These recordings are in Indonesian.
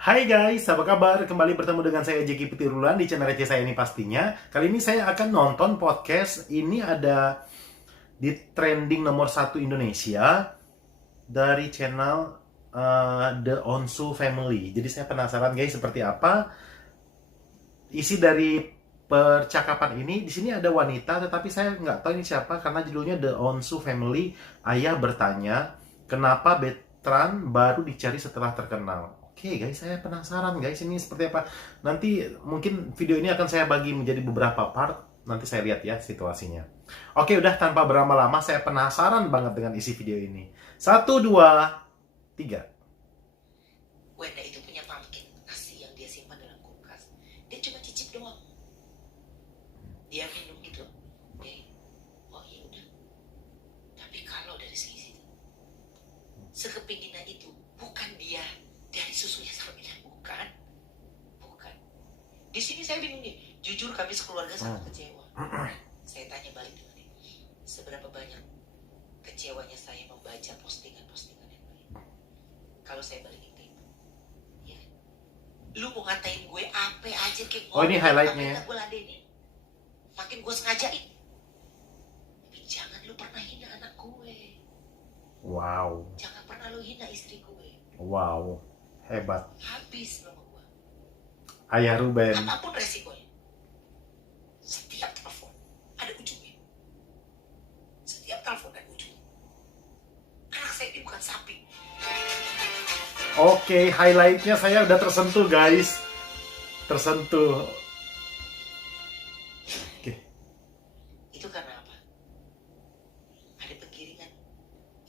Hai guys, apa kabar? Kembali bertemu dengan saya Jeki Pitirulan di channel receh saya ini pastinya. Kali ini saya akan nonton podcast. Ini ada di trending nomor 1 Indonesia dari channel The Onsu Family. Jadi saya penasaran guys seperti apa isi dari percakapan ini. Di sini ada wanita, tetapi saya nggak tahu ini siapa karena judulnya The Onsu Family. Ayah bertanya, kenapa Betran baru dicari setelah terkenal? Oke guys, saya penasaran guys ini seperti apa. Nanti mungkin video ini akan saya bagi menjadi beberapa part. Nanti saya lihat ya situasinya. Oke, udah tanpa berlama-lama, saya penasaran banget dengan isi video ini. Satu, dua, tiga. Wenda itu punya pumpkin nasi yang dia simpan dalam kulkas. Dia cuma cicip doang. Dia minum itu. Dia, oh iya udah. Tapi kalau dari segi situ, sekepinginnya itu bukan dia dari susunya sampai bukan. Bukan. Di sini saya bingung nih. Jujur kami sekeluarga sangat kecewa. Saya tanya balik dengan dia. Seberapa banyak kecewanya saya membaca postingan-postingan yang lain. Kalau saya balikin ke itu, ya, lu mau ngatain gue apa aja kayak Oh, ini highlightnya ya. gue ladenin, makin gue sengajain. Tapi jangan lu pernah hina anak gue, Wow, jangan pernah lu hina istri gue. wow, hebat. Habis lo sama gue, Ayah Ruben. apapun resikonya. Setiap telepon ada ujungnya. Setiap telepon ada ujungnya. Anak saya ini bukan sapi. Oke, highlightnya saya udah tersentuh guys. Tersentuh. Oke. Itu karena apa? Ada penggiringan.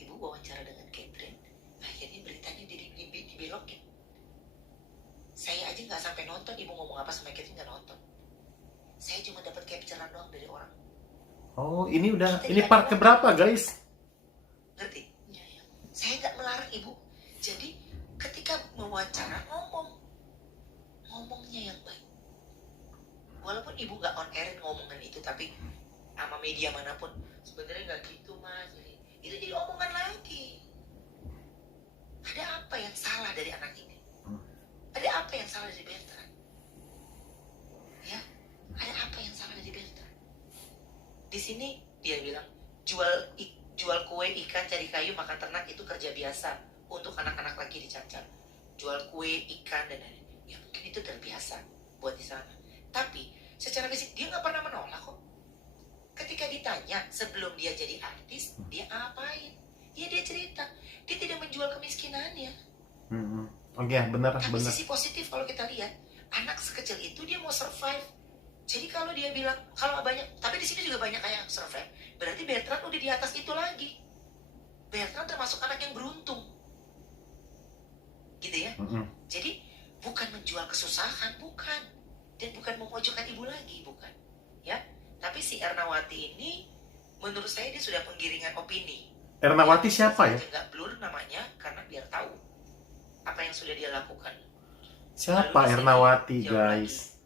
Ibu wawancara dengan Catherine, akhirnya beritanya dibelokin. Saya aja nggak sampai nonton ibu ngomong apa sama Catherine, nggak nonton. Saya cuma dapat capturean doang dari orang. Oh, ini part keberapa guys? Ngerti? Saya nggak melarang ibu. Jadi ketika mewawancara ngomongnya yang baik. Walaupun ibu nggak on air ngomongin itu, tapi sama media manapun sebenarnya nggak gitu mas. Itu jadi omongan lagi. Ada apa yang salah dari anak ini? Ada apa yang salah dari Bertrand? Ya, ada apa yang salah dari Bertrand? Di sini dia bilang jual kue, ikan, cari kayu, makan ternak itu kerja biasa untuk anak-anak lagi di Cacar. Jual kue, ikan dan lain-lain. Ya mungkin itu terbiasa buat di sana. Tapi secara fisik dia nggak pernah menolak kok. Ketika ditanya sebelum dia jadi artis, dia apain? Ya dia cerita, dia tidak menjual kemiskinannya. Oke, benar. Tapi sisi positif kalau kita lihat, anak sekecil itu dia mau survive. Jadi kalau dia bilang kalau banyak, tapi di sini juga banyak kayak survive, berarti Bertrand udah di atas itu lagi. Bertrand termasuk anak yang beruntung, gitu ya. Jadi bukan menjual kesusahan, bukan, dan bukan memojokkan ibu lagi, bukan, ya. Tapi si Ernawati ini, menurut saya dia sudah penggiringan opini. Ernawati siapa ya? Nggak blur namanya karena biar tahu apa yang sudah dia lakukan. Siapa Ernawati guys?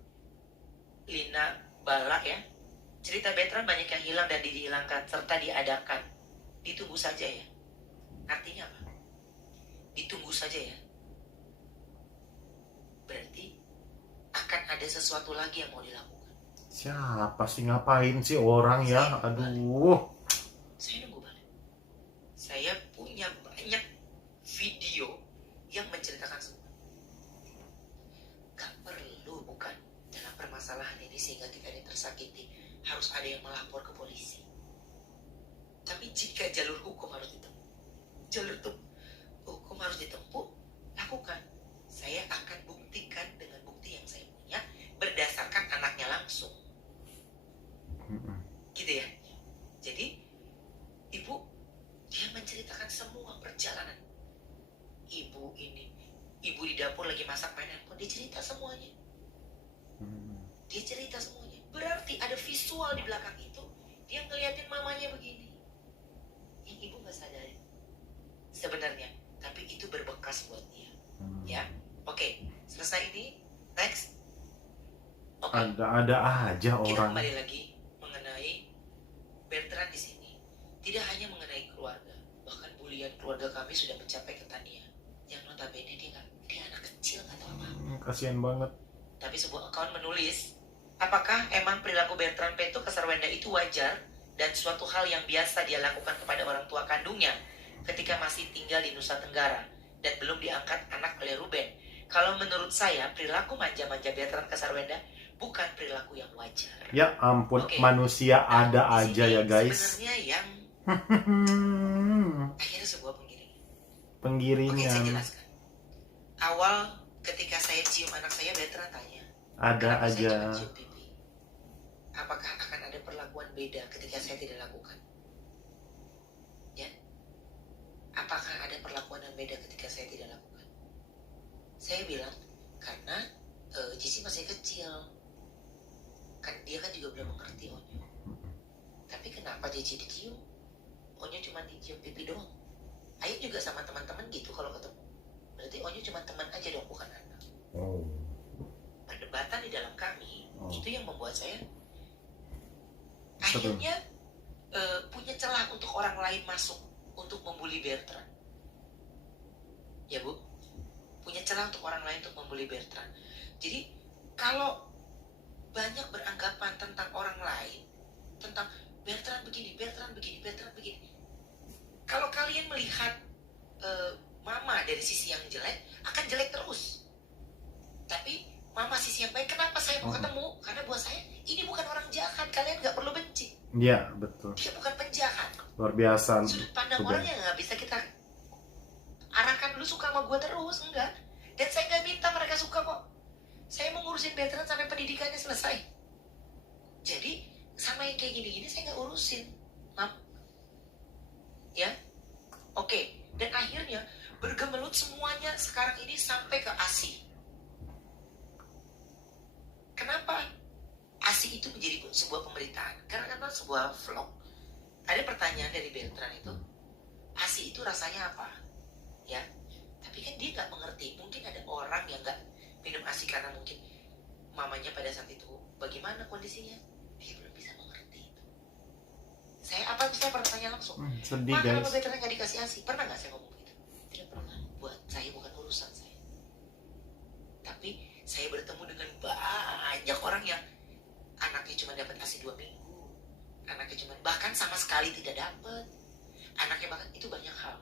Lina Bala ya. Cerita Bertrand banyak yang hilang dan dihilangkan serta diadakan. Ditunggu saja ya. Artinya apa? Ditunggu saja ya. Berarti akan ada sesuatu lagi yang mau dilakukan. Siapa sih, ngapain sih orang ya? Aduh. Saya nunggu balik. Saya punya banyak video yang menceritakan semua. Gak perlu bukan dalam permasalahan ini sehingga kita ini tersakiti harus ada yang melapor ke polisi. Tapi jika jalur hukum harus ditempuh, hukum harus ditempuh, lakukan. Saya akan buktikan dengan bukti yang saya punya berdasarkan anaknya langsung. Gitu ya. Jadi ibu dia menceritakan semua perjalanan. Ibu di dapur lagi masak main handphone, dia cerita semuanya. Dia cerita semuanya. Berarti ada visual di belakang itu, dia ngeliatin mamanya begini. Yang ibu gak sadari sebenarnya, tapi itu berbekas buat dia. Ya, oke. Selesai ini, next. Ada aja Kita orang. kembali lagi mengenai Bertrand di sini. Tidak hanya mengenai keluarga, bahkan bulian keluarga kami sudah mencapai ke Tania. Yang notabene dia anak kecil, nggak tahu apa Kasian banget. Tapi sebuah akun menulis, apakah emang perilaku Bertrand Peto ke Sarwenda itu wajar dan suatu hal yang biasa dia lakukan kepada orang tua kandungnya ketika masih tinggal di Nusa Tenggara dan belum diangkat anak oleh Ruben? Kalau menurut saya, perilaku manja-manja Bertrand ke Sarwenda bukan perilaku yang wajar. Ya ampun, Oke. manusia Nah, ada di aja sini ya guys. Sebenarnya yang akhirnya sebuah penggiringan. Oke, Penggiringan. saya jelaskan. Awal ketika saya cium anak saya, Bertrand tanya, Ada kenapa aja. saya cuma cium pipi? Apakah akan ada perlakuan beda ketika saya tidak lakukan? Ya, apakah ada perlakuan yang beda ketika saya tidak lakukan? Saya bilang, karena Cici masih kecil. Kan dia kan juga belum mengerti Onyo. Tapi kenapa Cici dicium? Onyo cuma dicium pipi doang. Ayo juga sama teman-teman gitu kalau ketemu. Berarti Onyo cuma teman aja dong, bukan anak. Oh. Perdebatan di dalam kami, itu yang membuat saya Seru. akhirnya punya celah untuk orang lain masuk untuk membuli Bertrand. Ya Bu, punya celah untuk orang lain untuk membuli Bertrand. Jadi kalau banyak beranggapan tentang orang lain, tentang Bertrand begini, Bertrand begini, Bertrand begini. Kalau kalian melihat Mama dari sisi yang jelek, akan jelek terus. Tapi Mama sisi yang baik, kenapa saya mau ketemu? Karena buat saya, ini bukan orang jahat, kalian gak perlu benci. Iya, betul. Dia bukan penjahat. Luar biasa. Sudut pandang Ruben. orang yang gak bisa kita arahkan, lu suka sama gue terus, enggak. Dan saya gak minta mereka suka kok. Saya mau ngurusin Bertrand sampai pendidikannya selesai. Jadi sama yang kayak gini-gini saya gak urusin, Mam. Ya, oke. Dan akhirnya bergemelut semuanya sekarang ini sampai ke ASI. Kenapa ASI itu menjadi sebuah pemberitaan? Karena sebuah vlog. Ada pertanyaan dari Bertrand itu, ASI itu rasanya apa? Ya, tapi kan dia nggak mengerti. Mungkin ada orang yang nggak minum ASI karena mungkin mamanya pada saat itu bagaimana kondisinya, dia belum bisa mengerti itu. Saya pernah tanya langsung, Sedih Ma, kenapa guys. Bertrand nggak dikasih ASI? Pernah nggak saya ngomong gitu? Tidak pernah. Buat saya bukan urusan saya. Tapi saya bertemu dengan banyak orang yang anaknya cuma dapat ASI 2 minggu, anaknya cuma bahkan sama sekali tidak dapat, anaknya bahkan itu banyak hal.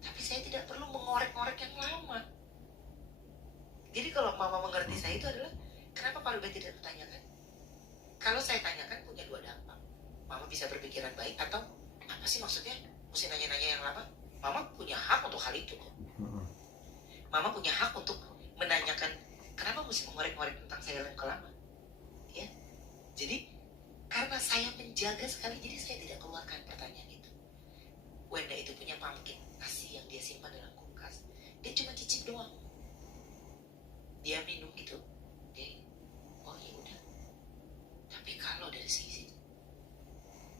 Tapi saya tidak perlu mengorek-ngorek yang lama. Jadi kalau Mama mengerti saya itu adalah kenapa Pak Ruben tidak bertanyakan? Kalau saya tanyakan punya dua dampak. Mama bisa berpikiran baik atau apa sih maksudnya? Mesti nanya-nanya yang lama. Mama punya hak untuk hal itu kok. Mama punya hak untuk menanyakan kenapa mesti mengorek-ngorek tentang saya yang kelama. Ya. Jadi karena saya menjaga sekali, jadi saya tidak keluarkan pertanyaan itu. Wenda itu punya pumpkin ASI yang dia simpan dalam kulkas. Dia cuma cicip doang. Dia minum gitu. Dia, oh ya udah. Tapi kalau dari sisi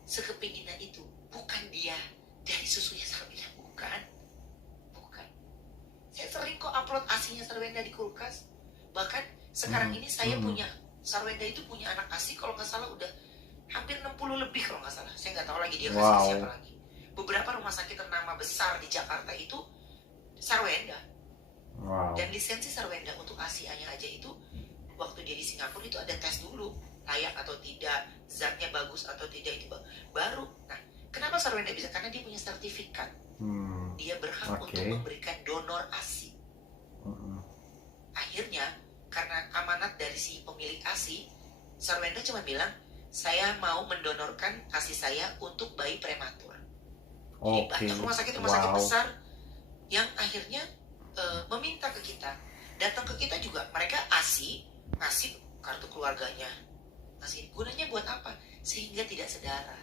sekepinginan itu bukan dia dari susunya Sarwenda, bukan. Saya sering kok upload ASInya Sarwenda di kulkas. Bahkan sekarang ini saya punya, Sarwenda itu punya anak ASI kalau nggak salah udah hampir 60 lebih kalau nggak salah. Saya nggak tahu lagi dia kasih siapa lagi. Beberapa rumah sakit ternama besar di Jakarta itu Sarwenda. Dan lisensi Sarwenda untuk ASI-nya aja itu waktu dia di Singapura itu ada tes dulu, layak atau tidak, zatnya bagus atau tidak, itu baru. Nah, kenapa Sarwenda bisa? Karena dia punya sertifikat. Dia berhak untuk memberikan donor ASI. Akhirnya karena amanat dari si pemilik ASI, Sarwenda cuma bilang, saya mau mendonorkan ASI saya untuk bayi prematur. Jadi banyak rumah sakit besar yang akhirnya meminta ke kita, datang ke kita juga, mereka ASI, ngasih kartu keluarganya, ngasih gunanya buat apa? Sehingga tidak sedara.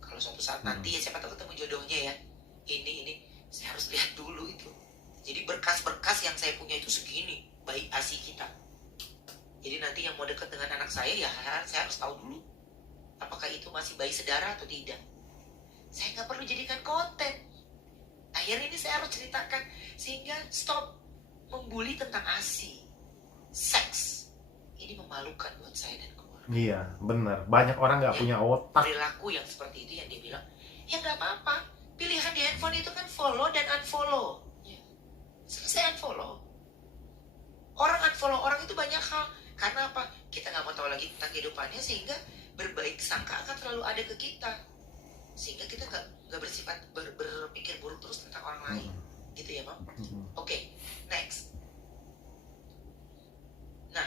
Kalau suatu saat nanti ya siapa tahu ketemu jodohnya ya, ini saya harus lihat dulu itu. Jadi berkas-berkas yang saya punya itu segini, bayi ASI kita. Jadi nanti yang mau dekat dengan anak saya ya saya harus tahu dulu apakah itu masih bayi sedara atau tidak. Saya nggak perlu jadikan konten. Akhirnya ini saya harus ceritakan sehingga stop membuli tentang ASI, seks. Ini memalukan buat saya dan keluarga. Iya, benar. Banyak orang nggak punya otak. Perilaku yang seperti itu yang dia bilang, ya nggak apa-apa. Pilihan di handphone itu kan follow dan unfollow. Ya. Selesai unfollow. Orang unfollow orang itu banyak hal. Karena apa? Kita nggak mau tahu lagi tentang kehidupannya, sehingga berbaik sangka akan selalu ada ke kita. Sehingga kita nggak bersifat berpikir buruk terus tentang orang lain. Gitu ya, Mam? Oke, next. Nah,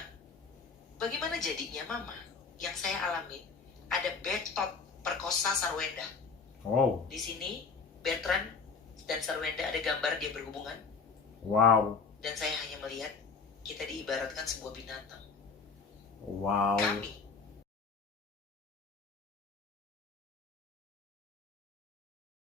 bagaimana jadinya Mama? Yang saya alami, ada Betot perkosa Sarwenda. Oh, Di sini Bertrand dan Sarwenda ada gambar dia berhubungan. wow, Dan saya hanya melihat kita diibaratkan sebuah binatang. wow. Kami